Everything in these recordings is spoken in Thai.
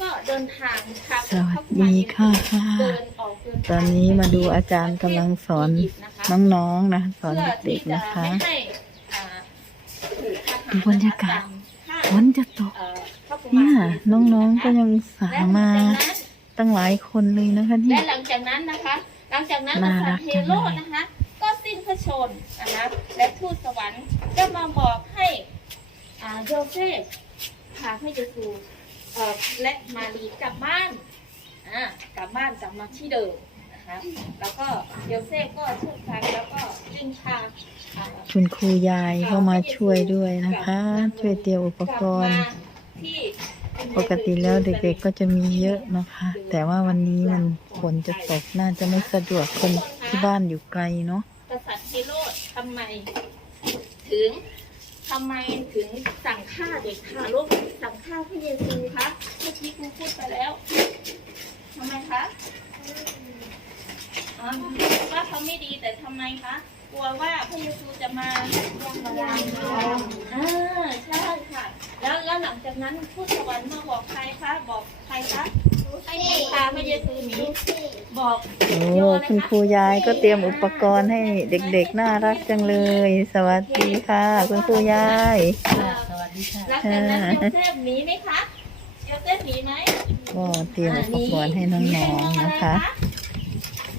ก็เดินทางทางสวัสดีค่ะ เดินออกเดินทางตอนนี้มาดูอาจารย์กำลังสอนอียิปต์นะคะน้องๆนะ สอนเด็กๆนะคะ เพื่อที่จไม่ให้อ่าถูกทหดูบรรยากาศฆ่าฝนจะตกเอ่อพระกุเนี่มายรน้องๆก็ยังสาและมาหลังจากนั้น ตั้งหลายคนเลยนะคะเนี่และย หลังจากนั้นนะคะ หลังจากนั้นน่ากรัษัตกริย์เฮจังโรเลยดนะคะ ก็สิ้นพระชนม์นะคะ และทูตสวรรค์ก็มาบอกให้อ่าโยเซฟพาพระเยซู เอ่อและมารีกลับบ้านอ่ากลับบ้านกลับมาที่เดิมนะคะแล้วก็โยเซฟก็เชื่อฟังแล้วก็จึงพาอ่า คุณครูยายเข้ามาช่วยด้วยนะคะ ช่วยเตรียมอุปกรณ์ ปกติแล้วเด็กๆก็จะมีเยอะนะคะ แต่ว่าวันนี้มันฝนจะตกน่าจะไม่สะดวกคนที่บ้านอยู่ไกลเนาะ กษัตริย์เฮโรดทำไม ถึง ทำไมถึงสั่งฆ่าเด็กทารกสั่งฆ่าพระเยซูคะเมื่อกี้ครูพูดไปแล้วทำไมคะอ๋อว่าเขาไม่ดีแต่ทำไมคะกลัวว่าพระเยซูจะมาอ่าใช่ค่ะ แล้วแล้วหลังจากนั้นพูดสวรรค์มาบอกใครคะบอกใครคะให้พาพระเยซูหนี บอกโอ้คุณครูยายก็เตรียมอุปกรณ์ให้เด็กๆน่ารักจังเลย สวัสดีค่ะ คุณครูยายสวัสดีค่ะแล้วจากนั้นโยเซฟหนีไหมคะโยเซฟหนีไหมก็เตรียมอุปกรณ์ให้น้องๆนะคะ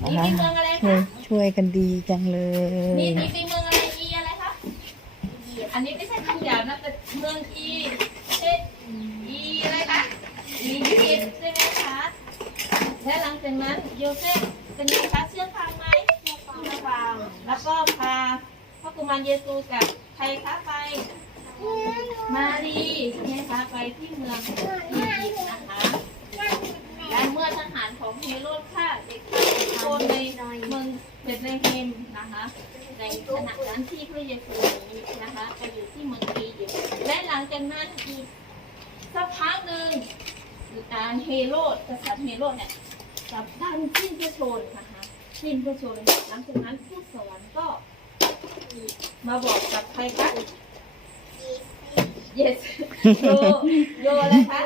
หนีนะไปคะเมืองอะไรช่วยคะช่วยกันดีจังเลหนียหนีไปเมืองอะไรอีอะไรคะอันนี้ไม่ใช่คำหยาบนะแต่เมืองอีเอ๊ะอีอะไรคะอียิปต์ใช่ไหมคะและหลัง จากนั้นโยเซฟเป็นไงคะเชื่อฟังไหมเชื่อฟังแล้วก็พาพระกุมารเยซูกับใครคะไป มารีใช่ไหมคะไปที่เมืองอียิปต์นะคะและเมื่อทหารของเฮโรดฆ่าเด็กคนในเมืองเบธเลเฮมนะคะในขณะนั้นที่พระเยซูนี้นะคะไปอยู่ที่เมืองอียิปต์และหลังจากนั้นอีกสักพักหนึ่งอ่าเฮโรดกษัตริย์เฮโรดเนี่ย กลับดันสิ้นพระชนม์นะคะสิ้นพระชนม์หลังจากนั้นทูตสวรรค์ก็มาบอกกับใครคะ yes โยโยอะไรคะ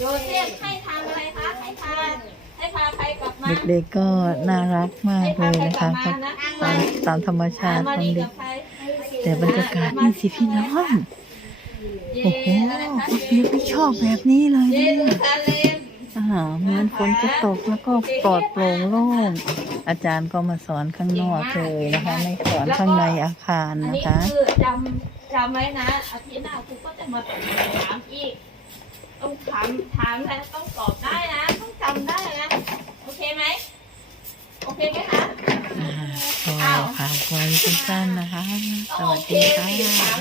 โยเซฟให้ทางอะไรคะให้ทางให้พาใครกลับมาเด็กๆก็น่ารักมากให้เลพายใครนะกลัคะบมานะตามตามธรรมชาติมาของดีเด็กักบใครแต่บรรยากาศนี่สิพี่น้องเยโอ้โหอะไรคะเด็กไม่ชอบแบบนี้เลยเยเนี่ย รูซาเล็มอ่าเหมือนฝนจะตกแล้วก็ปลอดโปร่งโล่ง อาจารย์ก็มาสอนข้างนอกเลยนะคะไม่สอนข้างในอาคารอันนะนี้คะ คือจำจำไว้นะอาทิตย์หน้าครูก็จะมาถามอีก ต้องถามถามแล้วต้องตอบได้นะ ต้องจำได้นะ โอเคไหมโอเคไหมคะ อ่าก็ฝากไว้สั้นๆนะคะ สวัสดีค่ะ